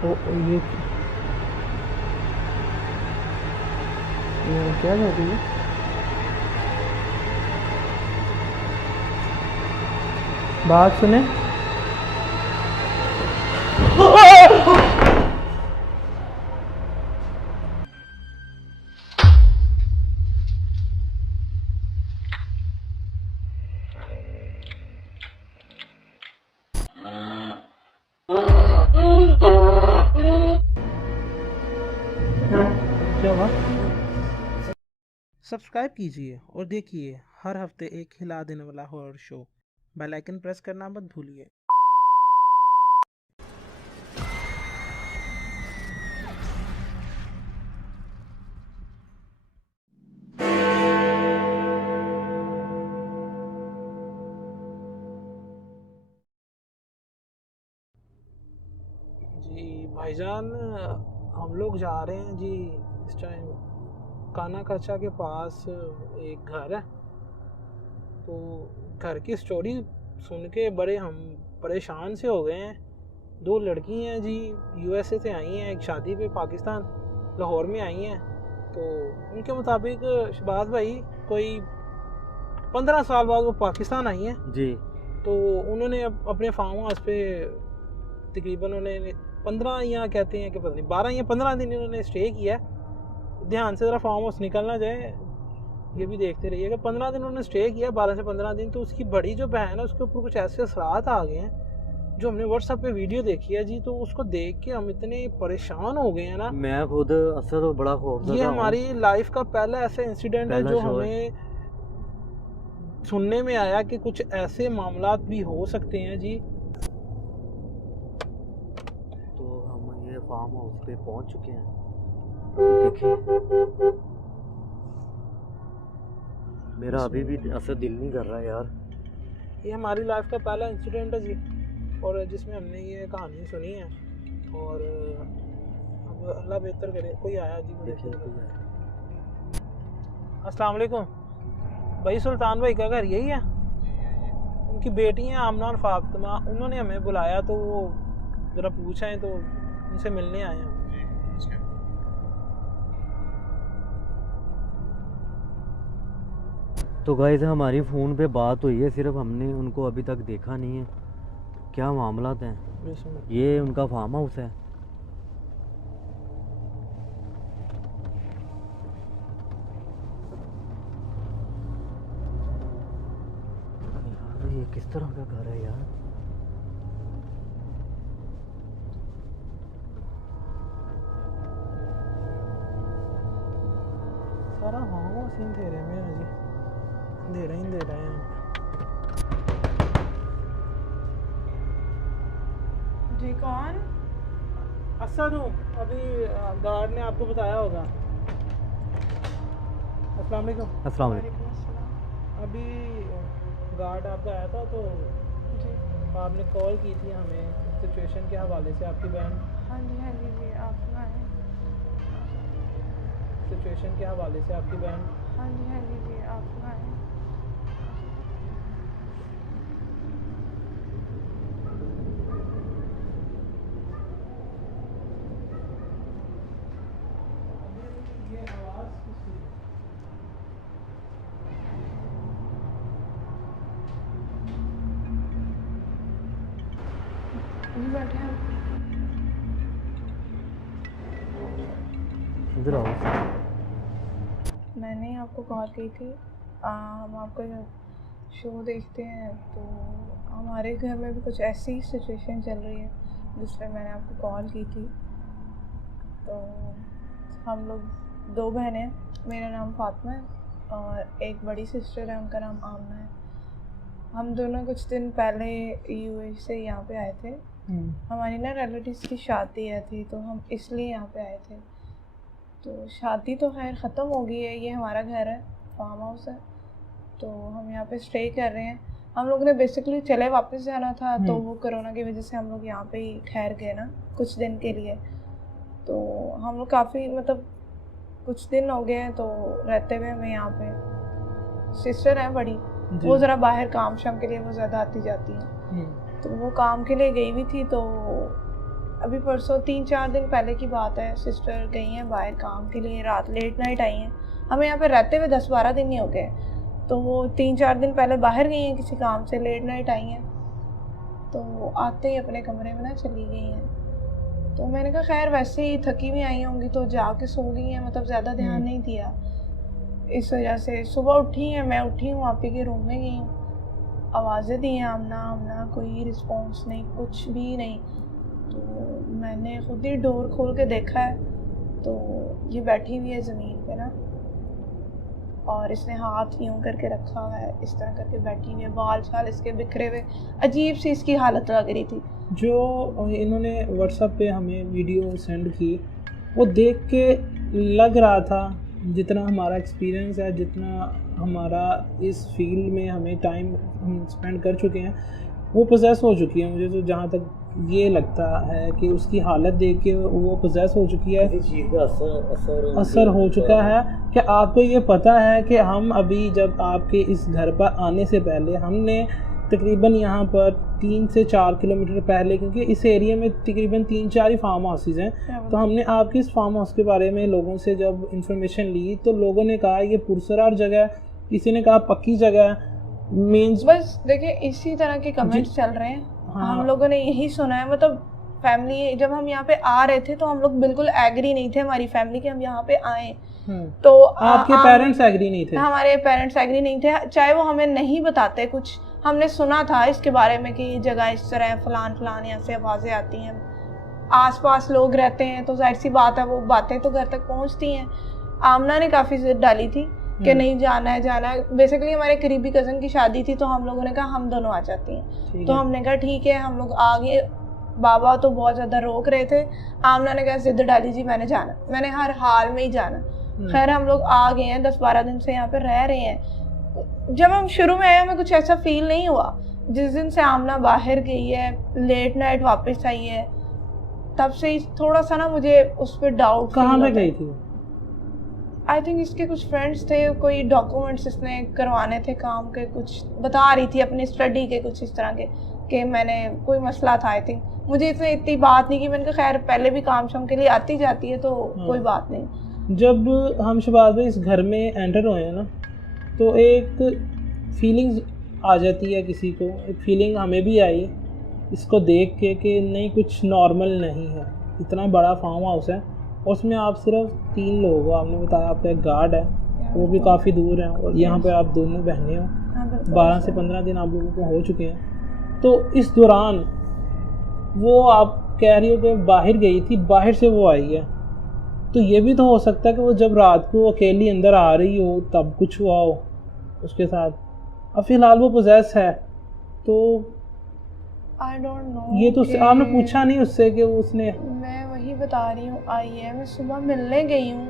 ये क्या कर रही है? बात सुने। क्या हुआ? सब्सक्राइब कीजिए और देखिए हर हफ्ते एक हिला देने वाला horror show. Bell icon press करना मत भूलिए। जी भाईजान, हम लोग जा रहे हैं जी इस टाइम काना कच्चा के पास एक घर है। तो घर की स्टोरी सुन के बड़े हम परेशान से हो गए हैं। दो लड़की हैं जी, यूएसए से आई हैं, एक शादी पे पाकिस्तान लाहौर में आई हैं। तो उनके मुताबिक शहबाज भाई कोई 15 साल बाद वो पाकिस्तान आई हैं जी। तो उन्होंने अपने फार्म हाउस पे तकरीबन उन्होंने 15 या कहते हैं कि पता नहीं 12 या 15 दिन इन्होंने स्टे किया है। ध्यान से ज़रा फार्म हाउस निकलना जाए, ये भी देखते रहिएगा। 15 दिन उन्होंने स्टे किया, 12 से 15 दिन। तो उसकी बड़ी जो बहन है उसके ऊपर कुछ ऐसे असरात आ गए हैं जो हमने व्हाट्सएप पे वीडियो देखी है जी। तो उसको देख के हम इतने परेशान हो गए हैं ना। मैं खुद असर तो बड़ा खौफजदा ये हूँ। हमारी लाइफ का पहला ऐसा इंसिडेंट है जो हमें सुनने में आया कि कुछ ऐसे मामलात भी हो सकते हैं जी। तो हम ये फार्म हाउस पे पहुंच चुके हैं। देखिए मेरा अभी भी असर दिल नहीं कर रहा यार। ये हमारी लाइफ का पहला इंसिडेंट है जी, और जिसमें हमने ये कहानी सुनी है। और अब अल्लाह बेहतर करे। कोई आया जी मुझे। अस्सलाम वालेकुम भाई। सुल्तान भाई का घर यही है? उनकी बेटी हैं आमना और फातिमा, उन्होंने हमें बुलाया तो वो ज़रा पूछा है तो उनसे मिलने आए हैं। तो गाइस हमारी फ़ोन पे बात हुई है, सिर्फ हमने उनको अभी तक देखा नहीं है। क्या मामलात हैं? ये उनका फार्म हाउस है। यार ये किस तरह का घर है यार? सारा हाँ सीन अंधेरे में है जी, अंधेरा ही अंधेरा है। जी कौन? असद हूँ। अभी गार्ड ने आपको बताया होगा। अस्सलाम वालेकुम। अस्सलाम वालेकुम। वालेकुम अस्सलाम। अभी गार्ड आपका आया था तो जी आपने कॉल की थी हमें सिचुएशन के हवाले से। आपकी बहन हाँ जी जी आप सुनाएं। सिचुएशन के हवाले से आपकी बहन हाँ जी आप सुनाएं। ये आवाज़ किसकी है? जी बैठे हैं। इधर आओ। मैंने आपको कॉल की थी। हम आपका शो देखते हैं तो हमारे घर में भी कुछ ऐसी सिचुएशन चल रही है जिसमें मैंने आपको कॉल की थी। तो हम लोग दो बहनें हैं, मेरा नाम फातिमा है और एक बड़ी सिस्टर है, उनका नाम आमना है। हम दोनों कुछ दिन पहले यूएई से यहाँ पे आए थे। हमारी ना रिलेटिव्स की शादी है थी तो हम इसलिए यहाँ पे आए थे। तो शादी तो खैर ख़त्म हो गई है, ये हमारा घर है, फार्म हाउस है, तो हम यहाँ पे स्टे कर रहे हैं। हम लोग ने बेसिकली चले वापस जाना था तो वो कोरोना की वजह से हम लोग यहाँ पे ही ठहर गए ना कुछ दिन के लिए। तो हम लोग काफ़ी मतलब कुछ दिन हो गए हैं तो रहते हुए हमें यहाँ पे। सिस्टर है बड़ी, वो ज़रा बाहर काम शाम के लिए वो ज़्यादा आती जाती हैं। तो वो काम के लिए गई हुई थी तो अभी परसों 3-4 दिन पहले की बात है, सिस्टर गई हैं बाहर काम के लिए, रात लेट नाइट आई हैं। हमें यहाँ पे रहते हुए 10-12 दिन नहीं हो गए, तो वो 3-4 दिन पहले बाहर गई हैं किसी काम से, लेट नाइट आई हैं, तो आते ही अपने कमरे में ना चली गई हैं। तो मैंने कहा खैर वैसे ही थकी हुई आई होंगी तो जाके सो गई हैं, मतलब ज़्यादा ध्यान नहीं दिया इस वजह से। सुबह उठी हैं, मैं उठी हूँ, आप ही के रूम में गई हूँ, आवाज़ें दी हैं आमना आमना, कोई रिस्पॉन्स नहीं, कुछ भी नहीं। तो मैंने खुद ही डोर खोल के देखा है तो ये बैठी हुई है ज़मीन पे ना, और इसने हाथ यूँ करके रखा हुआ है, इस तरह करके बैठी हुई है, बाल छाल इसके बिखरे हुए, अजीब सी इसकी हालत लग रही थी। जो इन्होंने व्हाट्सएप पे हमें वीडियो सेंड की, वो देख के लग रहा था, जितना हमारा एक्सपीरियंस है, जितना हमारा इस फील्ड में हमें टाइम हम स्पेंड कर चुके हैं, वो पोजेस हो चुकी है। मुझे तो जहाँ तक ये लगता है कि उसकी हालत देख के वो पोजेस हो चुकी है, किसी चीज़ का असर हो चुका है। कि आपको ये पता है कि हम अभी जब आपके इस घर पर आने से पहले हमने तकरीबन यहाँ पर 3 से 4 किलोमीटर पहले, क्योंकि इस एरिया में तकरीबन 3-4 ही फार्म हाउसेस हैं, तो हमने आपके इस फार्म हाउस के बारे में लोगों से जब इंफॉर्मेशन ली तो लोगों ने कहा ये पुरसरार जगह है, किसी ने कहा पक्की जगह है। मीन्स बस देखिए इसी तरह के कमेंट्स चल रहे हैं। हाँ। हम लोगों ने यही सुना है, मतलब फैमिली जब हम यहाँ पे आ रहे थे तो हम लोग बिल्कुल एग्री नहीं थे, हमारी फैमिली के हम यहाँ पे आए। तो आपके पेरेंट्स एग्री नहीं थे? हमारे पेरेंट्स एग्री नहीं थे, चाहे वो हमें नहीं बताते कुछ। हमने सुना था इसके बारे में कि ये जगह इस तरह है, फलान फलान, यहाँ से आवाज़ें आती हैं, आसपास लोग रहते हैं, तो जाहिर सी बात है वो बातें तो घर तक पहुँचती हैं। आमना ने काफ़ी जिद डाली थी कि नहीं जाना है जाना है। बेसिकली हमारे करीबी कज़न की शादी थी, तो हम लोगों ने कहा हम दोनों आ जाती हैं, तो हमने कहा ठीक है, हम लोग आ गए। बाबा तो बहुत ज़्यादा रोक रहे थे, आमना ने कहा जिद डाली जी मैंने जाना, मैंने हर हाल में ही जाना। खैर हम लोग आ गए हैं, 10-12 दिन से यहाँ पे रह रहे हैं। जब हम शुरू में आए हमें कुछ ऐसा फील नहीं हुआ। जिस दिन से आमना बाहर गई है, लेट नाइट वापस आई है, तब से थोड़ा सा ना मुझे उस पर डाउट। कहाँ पे गई थी? आई थिंक इसके कुछ फ्रेंड्स थे, कोई डॉक्यूमेंट्स इसने करवाने थे काम के, कुछ बता रही थी अपनी स्टडी के कुछ इस तरह के कि मैंने कोई मसला था। आई थिंक मुझे इसमें इतनी बात नहीं की, मैंने कहा खैर पहले भी काम शाम के लिए आती जाती है तो कोई बात नहीं। जब हम शहबाज भाई इस घर में एंटर हुए हैं ना, तो एक फीलिंग्स आ जाती है किसी को, एक फीलिंग हमें भी आई इसको देख के कि नहीं कुछ नॉर्मल नहीं है। इतना बड़ा फार्म हाउस है, उसमें आप सिर्फ 3 लोग हो, आपने बताया आपका एक गार्ड है, वो भी काफ़ी दूर है, और यहाँ पे आप दोनों बहनें हो। 12 से 15 दिन आप लोगों को हो चुके हैं। तो इस दौरान वो आप कह रही हो कि बाहर गई थी, बाहर से वो आई है, तो ये भी तो हो सकता है कि वो जब रात को अकेली अंदर आ रही हो तब कुछ हुआ हो उसके साथ। अब फिलहाल वो पोजेस है, तो आई डोंट नो। ये तो आपने पूछा नहीं उससे कि उसने? मैं वही बता रही हूँ, आई है, मैं सुबह मिलने गई हूँ,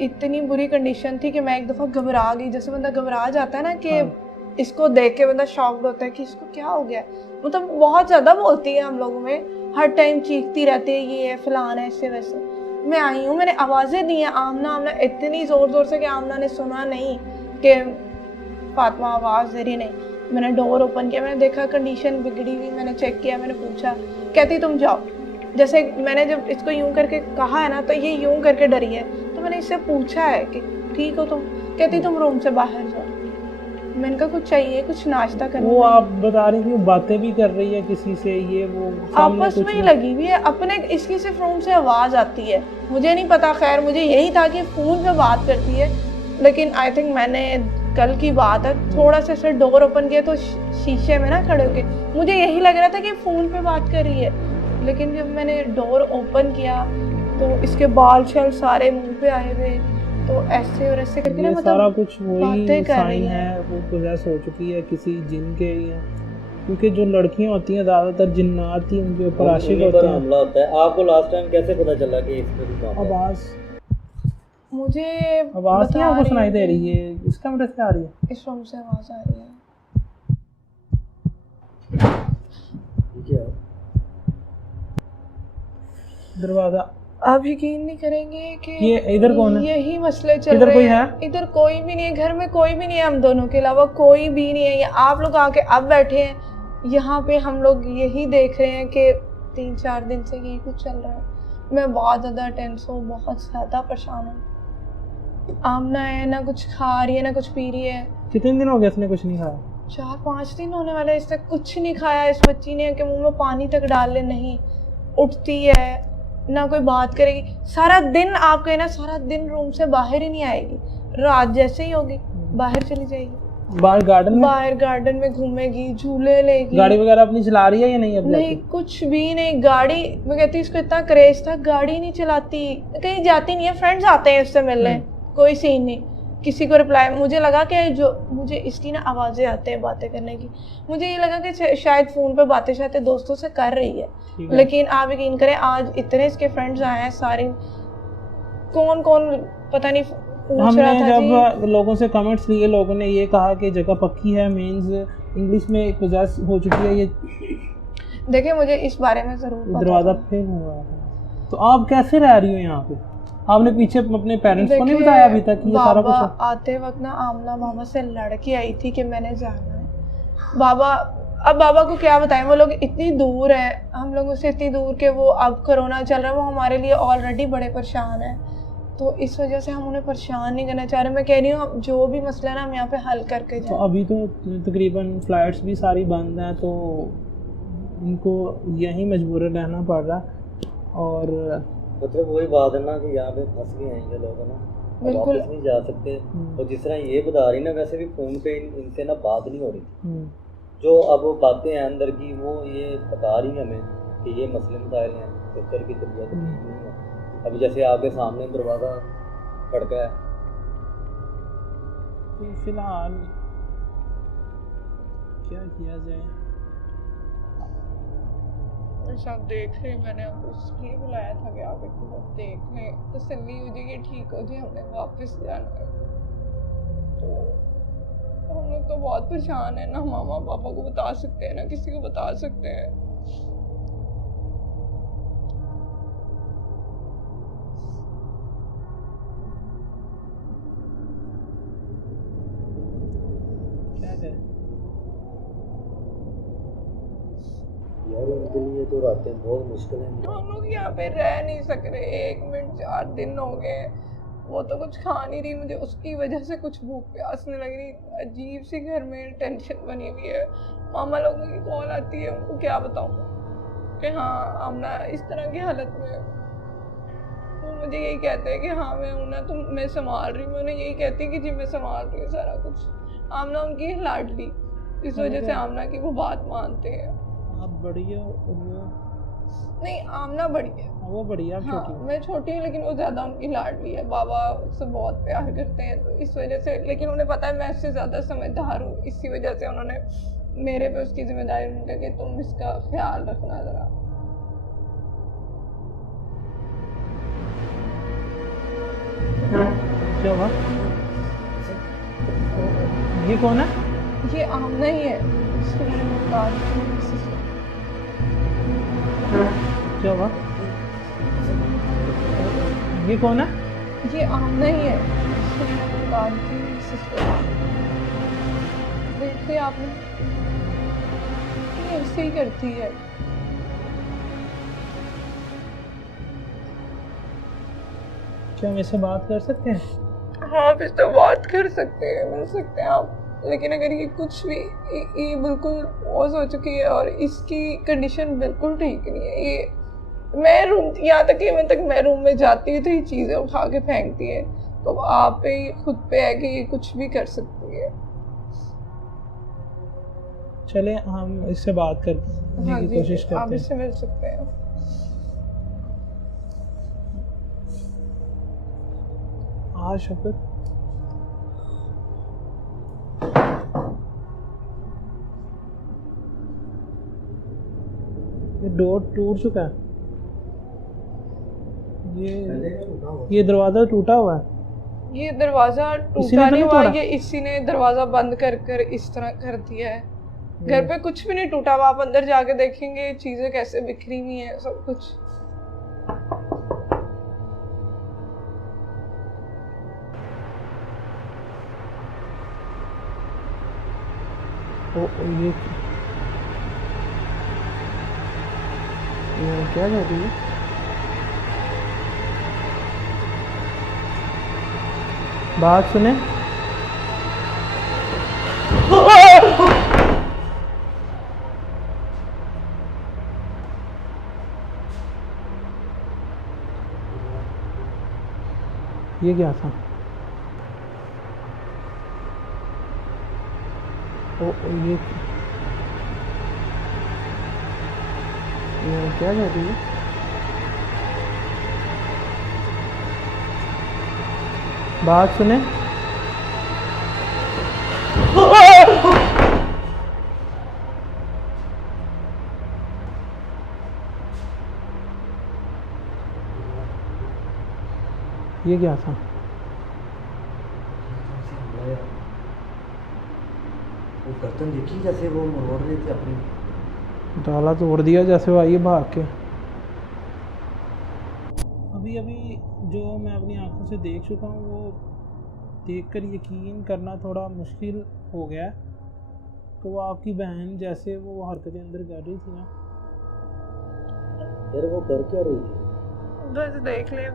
इतनी बुरी कंडीशन थी कि मैं एक दफ़ा घबरा गई। जैसे बंदा घबरा जाता है ना कि इसको देख के बंदा शॉक्ड होता है कि इसको क्या हो गया। मतलब बहुत ज़्यादा बोलती है हम लोगों में, हर टाइम चीखती रहती है ये है फलाना है ऐसे वैसे। मैं आई हूँ, मैंने आवाज़ें दी हैं आमना आमना इतनी ज़ोर ज़ोर से कि आमना ने सुना नहीं कि फातिमा आवाज़ दे रही नहीं। मैंने डोर ओपन किया, मैंने देखा कंडीशन बिगड़ी हुई, मैंने चेक किया, मैंने पूछा, कहती तुम जाओ। जैसे मैंने जब इसको यूं करके कहा है ना तो ये यूं करके डरी है, तो मैंने इससे पूछा है कि ठीक हो तुम, कहती तुम रूम से बाहर जाओ। मैंने कहा कुछ चाहिए, कुछ नाश्ता करना। वो आप बता रही थी बातें भी कर रही है किसी से, ये वो आपस में ही लगी हुई है अपने। इसकी सिर्फ रूम से आवाज़ आती है, मुझे नहीं पता। खैर मुझे यही था कि फ़ोन पे बात करती है, लेकिन आई थिंक मैंने कल की बात है थोड़ा सा ऐसे डोर ओपन किया तो शीशे में ना खड़े होके मुझे यही लग रहा था कि फ़ोन पे बात कर रही है। लेकिन जब मैंने डोर ओपन किया तो इसके बाल छल सारे मुंह पे आए हुए, तो ऐसे और ऐसे करके ना मतलब सारा कुछ वही साइन है। वो पोजेस हो चुकी है किसी जिन के ही है, क्योंकि जो लड़कियां होती हैं ज़्यादातर जिन्नात ही उनके ऊपर आशिक होते हैं। हमला होता है। आपको लास्ट टाइम कैसे पता चला कि इसमें भी बात है? मुझे आवाज़ नहीं आपको सुनाई दे रही है? इस कमरे से आ रही है? इस रूम से आवाज़ आ रही है। दरवाजा आप यकीन नहीं करेंगे कि ये इधर कौन है? यही मसले चल इधर रहे कोई हैं। है? इधर कोई भी नहीं है, घर में कोई भी नहीं है, हम दोनों के अलावा कोई भी नहीं है। ये आप लोग आके अब बैठे हैं यहाँ पे, हम लोग यही देख रहे हैं कि 3-4 दिन से यही कुछ चल रहा है। मैं बहुत ज़्यादा टेंस हूँ, बहुत ज़्यादा परेशान हूँ। आमना है ना कुछ खा रही है ना कुछ पी रही है। कितने दिन हो गए इसने कुछ नहीं खाया? 4-5 दिन होने वाले, इसने कुछ नहीं खाया। इस बच्ची ने कि मुंह में पानी तक डाल ले, नहीं उठती है ना कोई बात करेगी। सारा दिन आप कहें ना, सारा दिन रूम से बाहर ही नहीं आएगी। रात जैसे ही होगी बाहर चली जाएगी, बाहर गार्डन में घूमेगी, झूले लेगी। गाड़ी वगैरह अपनी चला रही है या नहीं? नहीं, कुछ भी नहीं। गाड़ी मैं कहती इसको इतना क्रेज था, गाड़ी नहीं चलाती, कहीं जाती नहीं है। फ्रेंड्स आते हैं उससे मिलने, कोई सीन नहीं, किसी को रिप्लाई। मुझे लगा कि जो मुझे इसकी ना आवाज़ें आते हैं बातें करने की, मुझे ये लगा कि शायद फ़ोन पे बातें शायद दोस्तों से कर रही है। लेकिन आप यकीन करें, आज इतने इसके फ्रेंड्स आए हैं, सारे कौन कौन पता नहीं पूछ रहा था। जब लोगों से कमेंट्स लिए, लोगों ने ये कहा कि जगह पक्की है, मींस इंग्लिश में पोजेस हो चुकी है। ये देखिए मुझे इस बारे में ज़रूर दरवाज़ा फिर हुआ है। तो आप कैसे रह रही हो यहाँ पे? आपने पीछे अपने पेरेंट्स को नहीं बताया अभी तक ये सारा कुछ? आते वक्त ना आमना बाबा से लड़के आई थी कि मैंने जाना है। बाबा, अब बाबा को क्या बताएं, वो लोग इतनी दूर हैं, हम लोगों से इतनी दूर के वो अब कोरोना चल रहा है, वो हमारे लिए ऑलरेडी बड़े परेशान हैं। तो इस वजह से हम उन्हें परेशान नहीं करना चाह रहे। मैं कह रही हूँ जो भी मसला है ना हम यहाँ पे हल करके जाएं। तो अभी तो तकरीबन फ्लाइट्स भी सारी बंद हैं, तो इनको यहीं मजबूरन रहना पड़ रहा। और मतलब वही बात है ना कि यहाँ पे फंस गए हैं ये लोग ना, बिल्कुल वापस नहीं जा सकते। और जिस तरह ये बता रही ना, वैसे भी फ़ोन पे इनसे ना बात नहीं हो रही। जो अब बातें हैं अंदर की, वो ये बता रही हमें कि ये मसले मसाइल हैं, सिस्टर की तबीयत ठीक नहीं है। अभी जैसे आपके सामने दरवाज़ा खड़का है, तो फिलहाल क्या किया जाए? सब देख रहे, मैंने आपको इसलिए बुलाया था कि आप एक बार देख लें, तसल्ली हो जाएगी, ठीक हो जाए, हमने वापस जाना है। तो हम लोग तो बहुत परेशान है ना, मामा पापा को बता सकते हैं ना किसी को बता सकते हैं। क्या करें यार उनके लिए तो रातें बहुत मुश्किल हैं। हम लोग यहाँ पे रह नहीं सक रहे, 1 मिनट 4 दिन हो गए। वो तो कुछ खा नहीं रही, मुझे उसकी वजह से कुछ भूख प्यासने लग रही। अजीब सी घर में टेंशन बनी हुई है। मामा लोगों की कॉल आती है, उनको क्या बताऊँ कि हाँ आमना इस तरह की हालत में। वो मुझे यही कहते हैं कि हाँ मैं हूँ ना, तो मैं संभाल रही हूँ। मैं उन्हें यही कहती कि जी मैं संभाल रही हूँ सारा कुछ। आमना उनकी लाडली, इस वजह से आमना की वो बात मानते हैं। आप बड़ी हो और वो नहीं, आमना बड़ी है, वो बड़ी है, आप हाँ, छोटी हो। मैं छोटी हूँ, लेकिन वो ज़्यादा उनकी लाडली है। बाबा उससे बहुत प्यार करते हैं, तो इस वजह से। लेकिन उन्हें पता है मैं उससे ज़्यादा समझदार हूँ, इसी वजह से उन्होंने मेरे पे उसकी जिम्मेदारी उनका कि तुम इसका ख्याल रखना ज़रा। क्या हुआ? ये कौन है? ये आमना ही है, इसके बारे में बता दी थी किसी से। क्या हुआ? ये कौन है? ये आमना ही है, इसके बारे में बता दी थी किसी से। देखते आपने, ये ऐसे ही करती है। क्या हम इससे बात कर सकते हैं? हाँ, आप इससे बात कर सकते हैं, मिल सकते हैं आप। लेकिन अगर ये कुछ भी, ये बिल्कुल पॉज हो चुकी है और इसकी कंडीशन बिल्कुल ठीक नहीं है। ये मैं रूम, यहाँ तक कि मैं रूम में जाती हूँ तो ये चीज़ें उठा के फेंकती है। तो आप पे खुद पे है कि ये कुछ भी कर सकती है। चले हम इससे बात करने हाँ की जी, कोशिश आप करते हैं। इससे मिल सकते हैं। हाँ शफीक, ये डोर टूट चुका है। ये दरवाज़ा टूटा हुआ है। ये दरवाज़ा इसी ने टूटा तो नहीं नहीं हुआ, तोड़ा? ये इसी ने दरवाज़ा बंद कर कर इस तरह कर दिया है। घर पे कुछ भी नहीं टूटा हुआ, आप अंदर जाके देखेंगे चीज़ें कैसे बिखरी हुई हैं, सब कुछ। ये ये क्या कर रही है? बात सुने। ये क्या था? ओ ये क्या कर रही है? बात सुने। ये क्या था? वो गर्दन देखी जैसे वो मरोड़ रहे थे अपनी, ताला तोड़ दिया जैसे वो आई भाग के। अभी अभी जो मैं अपनी आंखों से देख चुका हूँ वो देखकर यकीन करना थोड़ा मुश्किल हो गया है। तो वो आपकी बहन जैसे वो हरकतें अंदर कर रही थी ना। फिर वो कर क्या रही थी? बस देख ले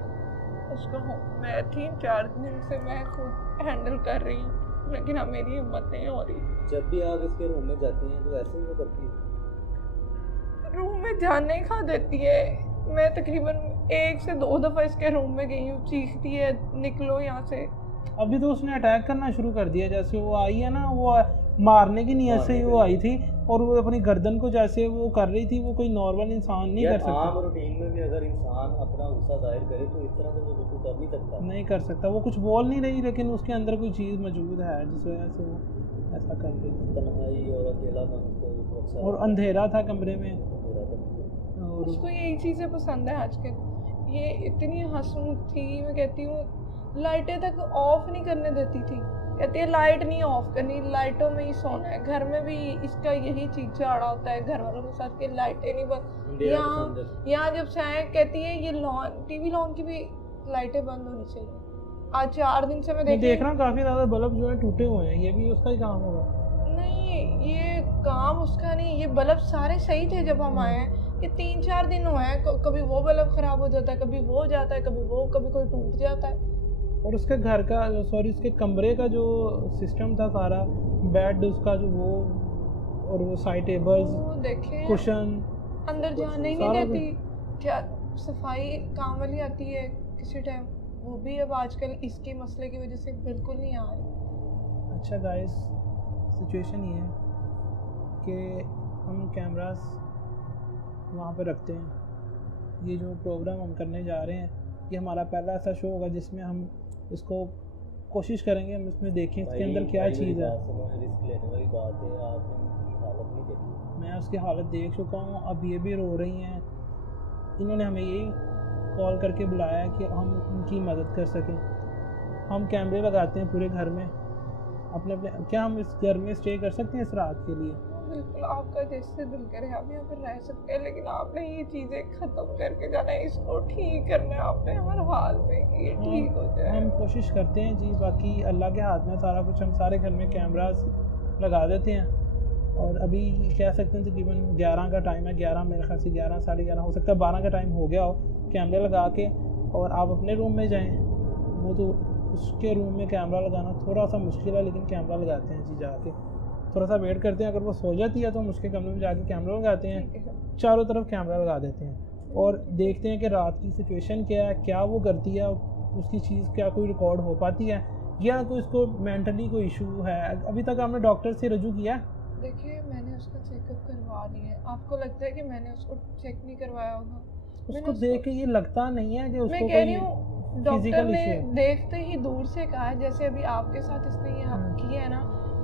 उसको, मैं 3-4 दिन से मैं खुद हैंडल कर रही हूँ, लेकिन अब मेरी हिम्मत नहीं हो रही। जब भी आप इसके रूम में जाती हैं तो ऐसे ही वो करती है? रूम में जाने खा देती है। मैं तकरीबन 1 से 2 दफ़ा इसके रूम में गई हूँ, चीखती है निकलो यहाँ से। अभी तो उसने अटैक करना शुरू कर दिया। जैसे वो आई है ना, वो मारने की नीयत से ही वो आई थी और वो अपनी गर्दन को जैसे वो कर रही थी, वो कोई नॉर्मल इंसान नहीं कर सकता। आम रूटीन में भी अगर इंसान अपना गुस्सा जाहिर करे तो इस तरह से वो बिल्कुल कर नहीं सकता। नहीं कर सकता। वो कुछ बोल नहीं रही, लेकिन उसके अंदर कोई चीज़ मौजूद है जिस वजह से वो ऐसा कर रही है। तन्हाई और अकेलापन उसको अच्छा, और अंधेरा था कमरे में। और उसको यही चीज़ें पसंद है आजकल। ये इतनी हंसमुख थी, मैं कहती हूँ लाइटें तक ऑफ नहीं करने देती थी। कहती है लाइट नहीं ऑफ करनी, लाइटों में ही सोना है। घर में भी इसका यही चीज झाड़ा होता है घर वालों के साथ कि लाइटें नहीं बंद। यहाँ जब चाहे कहती है ये लॉन टीवी लॉन की भी लाइटें बंद होनी चाहिए। आज 4 दिन से मैं देख रहा हूँ काफी ज्यादा बल्ब जो है टूटे हुए हैं। ये भी उसका ही काम होगा? नहीं, ये काम उसका नहीं। ये बल्ब सारे सही थे जब हम आए हैं। ये 3-4 दिन हुए हैं, कभी वो बल्ब खराब हो जाता है, कभी वो हो जाता है, कभी वो, कभी कोई टूट जाता है। और उसके घर का उसके कमरे का जो सिस्टम था सारा, बेड उसका जो वो, और वो साइड टेबल्स, देखे कुशन, अंदर जाने ही नहीं देती। क्या सफाई काम वाली आती है किसी टाइम, वो भी अब आजकल इसके मसले की वजह से बिल्कुल नहीं आ रही। अच्छा गाइस, सिचुएशन ये है कि हम कैमरास वहाँ पे रखते हैं। ये जो प्रोग्राम हम करने जा रहे हैं, ये हमारा पहला ऐसा शो होगा जिसमें हम इसको कोशिश करेंगे हम इसमें देखें इसके अंदर क्या चीज़ है। रिस्क लेने वाली बात है, आपने उनकी हालत नहीं देखी। मैं उसकी हालत देख चुका हूँ। अब ये भी रो रही हैं। इन्होंने हमें यही कॉल करके बुलाया है कि हम उनकी मदद कर सकें। हम कैमरे लगाते हैं पूरे घर में अपने अपने। क्या हम इस घर में स्टे कर सकते हैं इस रात के लिए? बिल्कुल, आपका जैसे दिल करे आप यहाँ पर रह सकते हैं, लेकिन आपने ये चीज़ें ख़त्म करके जाना है, इसको ठीक करना है आपने हर हाल में कि ये ठीक हो जाए। हम कोशिश करते हैं जी, बाकी अल्लाह के हाथ में सारा कुछ। हम सारे घर में कैमरास लगा देते हैं और अभी कह सकते हैं तकरीबन 11 का टाइम है। 11 मेरे ख्याल से 11 साढ़े 11 हो सकता है 12 का टाइम हो गया हो। कैमरे लगा के और आप अपने रूम में जाएँ। वो तो उसके रूम में कैमरा लगाना थोड़ा सा मुश्किल है, लेकिन कैमरा लगाते हैं जी जाके। थोड़ा सा वेट करते हैं, अगर वो सो जाती है तो हम उसके कमरे में जाके कैमरा लगाते हैं, चारों तरफ कैमरा लगा देते हैं और देखते हैं कि रात की सिचुएशन क्या है, क्या वो करती है, उसकी चीज़ क्या कोई रिकॉर्ड हो पाती है या कोई इसको मेंटली कोई इशू है। अभी तक आपने डॉक्टर से रजू किया? देखिए, मैंने उसका चेकअप करवा लिया है। आपको लगता है कि मैंने उसको चेक नहीं करवाया होगा? उसको देख के ये लगता नहीं है कि उसको मैं कह रही हूँ डॉक्टर ने इशू देखते ही दूर से कहा, जैसे अभी आपके साथ इसने ये किया है ना,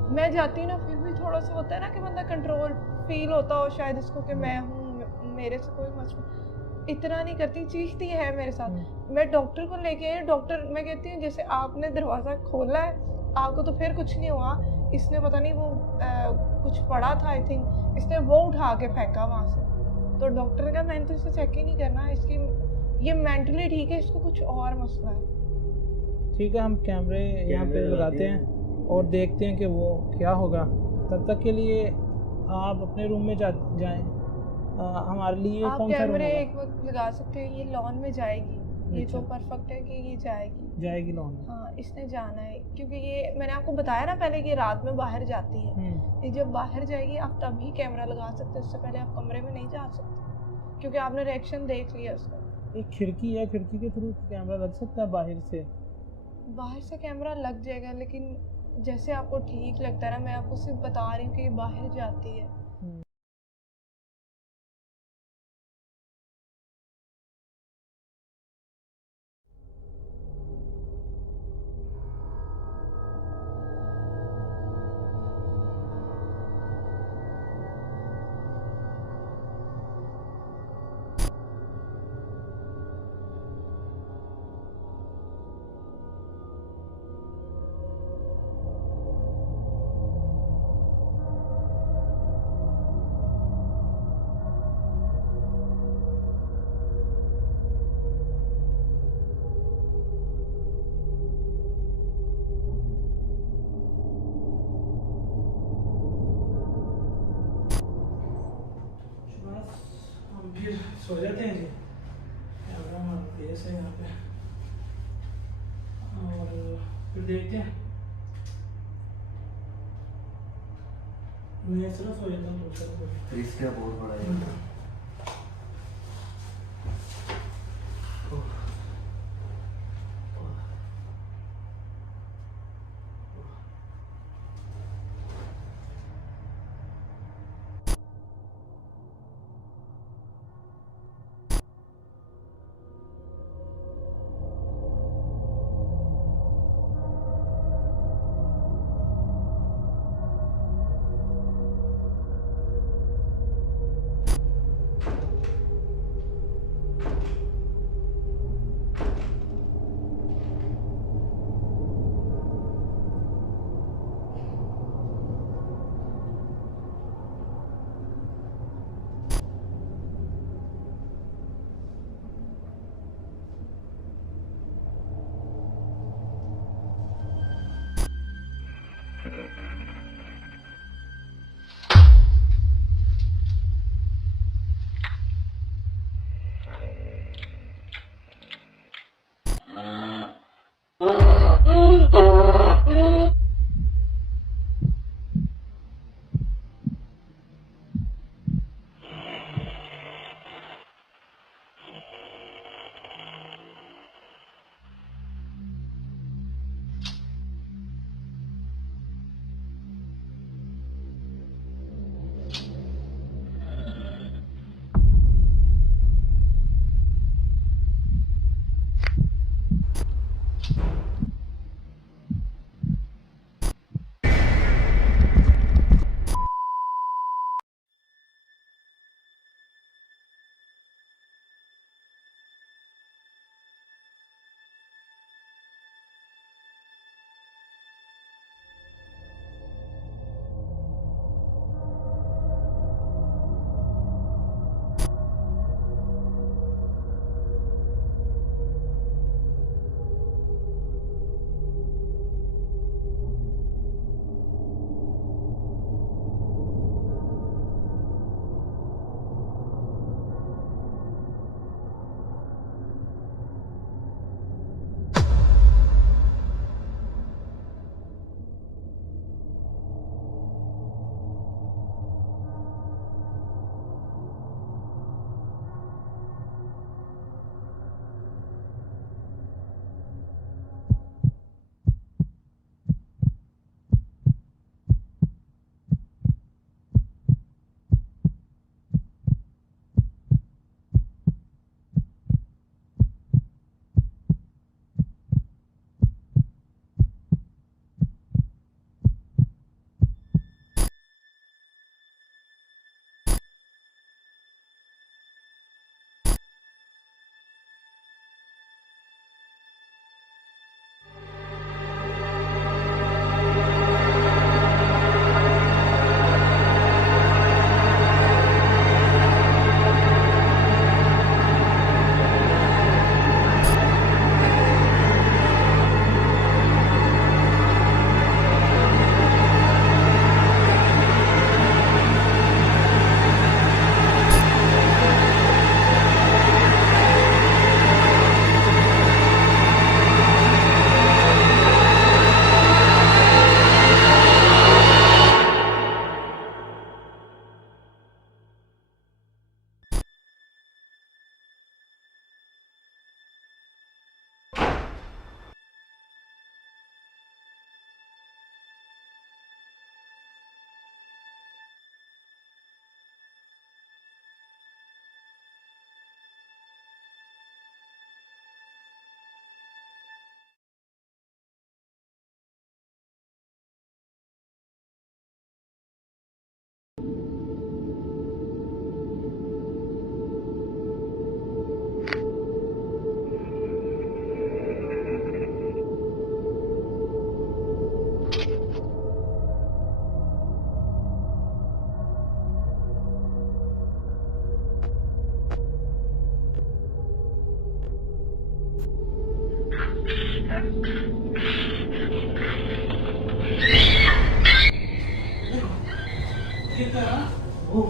मैं जाती हूँ ना फिर भी थोड़ा सा होता है ना कि बंदा कंट्रोल फील होता हो शायद इसको कि मैं हूँ, मेरे से कोई मसला। इतना नहीं करती, चीखती है मेरे साथ। मैं डॉक्टर को लेके आई, डॉक्टर मैं कहती हूँ जैसे आपने दरवाज़ा खोला है, आपको तो फिर कुछ नहीं हुआ, इसने पता नहीं वो कुछ पड़ा था आई थिंक, इसने वो उठा के फेंका वहाँ से। तो डॉक्टर ने कहा मैंने तो इसे चेक ही नहीं करना, इसकी ये मेंटली ठीक है, इसको कुछ और मसला है। ठीक है, हम कैमरे यहाँ पे लगाते हैं और देखते हैं कि वो क्या होगा। तब तक के लिए आप अपने रूम में जाएं हमारे लिए आप कौन सा रूम कैमरे होगा? एक वक्त लगा सकते हैं, ये लॉन में जाएगी, ये तो अच्छा। परफेक्ट है कि ये जाएगी। जाएगी लॉन में। हाँ, इसने जाना है क्योंकि ये मैंने आपको बताया ना पहले कि ये रात में बाहर जाती है। ये जब बाहर जाएगी आप तभी कैमरा लगा सकते हैं, उससे पहले आप कमरे में नहीं जा सकते क्योंकि आपने रिएक्शन देख लिया उसका। एक खिड़की है, खिड़की के थ्रू कैमरा लग सकता है बाहर से? बाहर से कैमरा लग जाएगा, लेकिन जैसे आपको ठीक लगता है ना, मैं आपको सिर्फ बता रही हूँ कि ये बाहर जाती है। बस हम फिर सो जाते हैं जी। कैमरा हमारा फेस है यहाँ पे, और फिर देखते हैं। मैं सिर्फ सो जाता हूँ, दूसरा रिस्क है बहुत बड़ा है।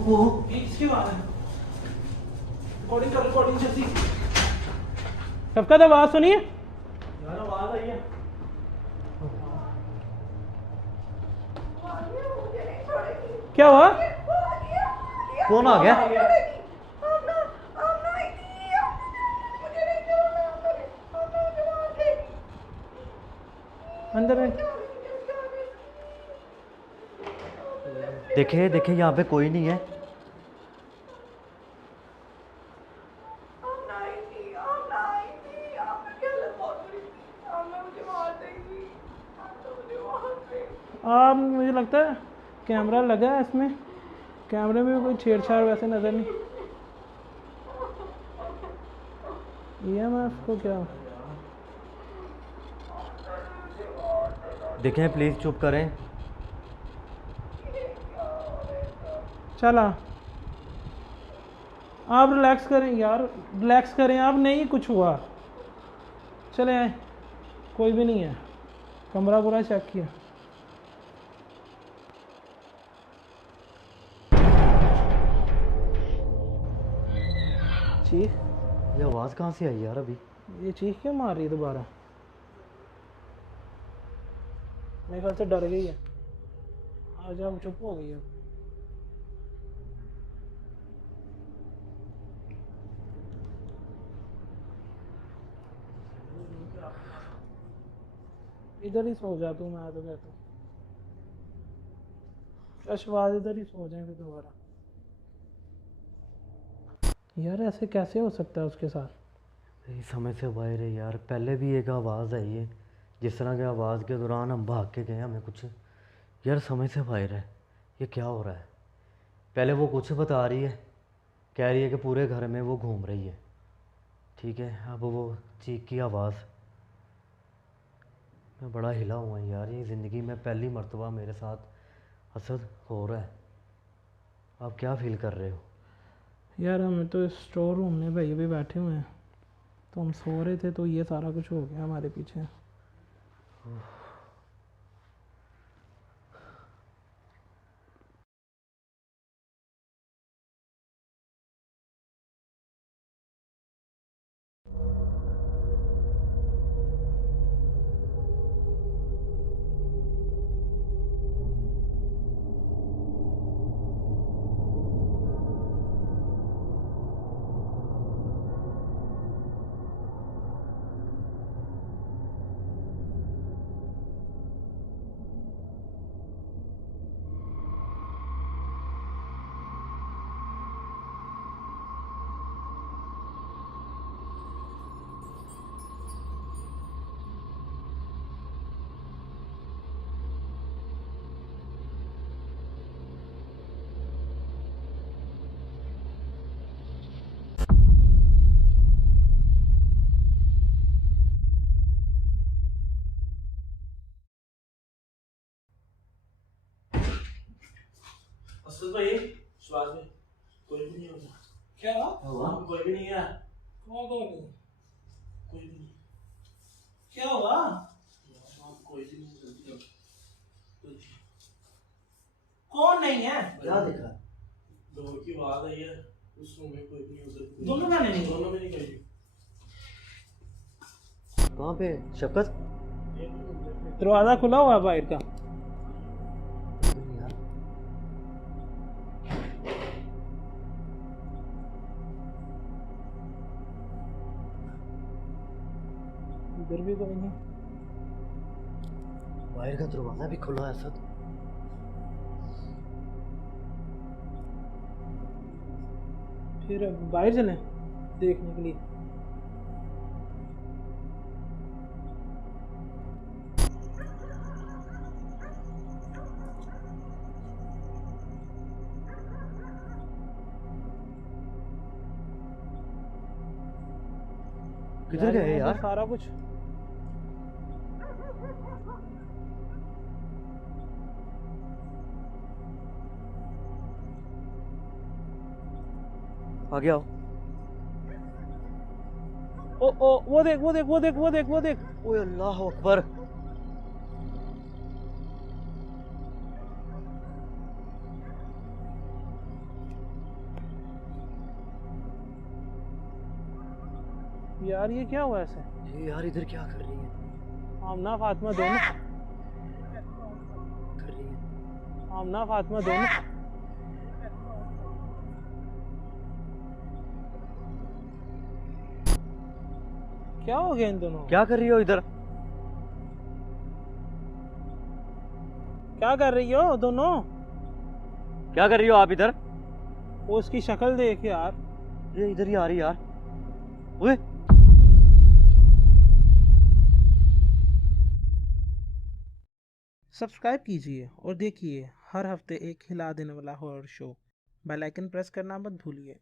वो ये किसकी आवाज है? रिकॉर्डिंग कर, रिकॉर्डिंग जल्दी। सबका तो आवाज सुनिए यार, आवाज आई है। क्या हुआ? कौन आ गया? अंदर में देखे देखे, यहाँ पे कोई नहीं है। आप, मुझे लगता है कैमरा लगा है इसमें, कैमरे में भी कोई छेड़छाड़ वैसे नज़र नहीं। EMF को क्या? देखें प्लीज़ चुप करें। चला, आप रिलैक्स करें यार, रिलैक्स करें आप। नहीं कुछ हुआ, चले आए, कोई भी नहीं है। कमरा पूरा चेक किया। चीख, ये आवाज़ कहाँ से आई यार अभी? ये चीख क्यों मार रही है दोबारा? मेरे ख्याल से डर गई है। आज अब चुप हो गई है। इधर ही सो जा तू, मैं तो कहता हूँ अशवाज इधर ही सो जाए फिर दोबारा। यार ऐसे कैसे हो सकता है उसके साथ? यही समय से बाहर है यार। पहले भी एक आवाज़ आई है, जिस तरह की आवाज़ के दौरान हम भाग के गए, हमें कुछ यार समय से बाहर है। ये क्या हो रहा है? पहले वो कुछ बता रही है, कह रही है कि पूरे घर में वो घूम रही है, ठीक है। अब वो चीख की आवाज़, मैं बड़ा हिला हुआ यार। ये ज़िंदगी में पहली मर्तबा मेरे साथ असद हो रहा है। आप क्या फील कर रहे हो? यार हमें तो स्टोर रूम में भाई भी बैठे हुए हैं, तो हम सो रहे थे तो ये सारा कुछ हो गया हमारे पीछे। असद भाई, श्वास में कोई भी नहीं होगा। क्या हुआ? कोई भी नहीं है। कौन कोई नहीं? कोई भी नहीं। क्या हुआ? कोई भी नहीं। कौन नहीं है? क्या देखा? डोर की आवाज आई है, उस रूम में कोई भी नहीं होता। दोनों में नहीं, दोनों में नहीं कोई भी। कहाँ पे शफकत? दरवाजा खुला हुआ है बाहर का। इधर भी कोई नहीं। बाहर का दरवाजा भी खुला है असद। फिर बाहर चले देखने के लिए। किधर गए यार? सारा कुछ आगे आओ। ओ वो देख, वो देख, वो देख, वो देख, वो देख। ओए अल्लाह अकबर। यार ये क्या हुआ ऐसे? ये यार इधर क्या कर रही है? आमना फातिमा दोनों कर रही है। आमना फातिमा दोनों क्या हो गया इन दोनों? क्या कर रही हो इधर? क्या कर रही हो दोनों? क्या कर रही हो आप इधर? वो उसकी शक्ल देख यार। ये इधर ही आ रही यार। ओए सब्सक्राइब कीजिए और देखिए हर हफ्ते एक हिला देने वाला horror show. Bell icon press करना मत भूलिए।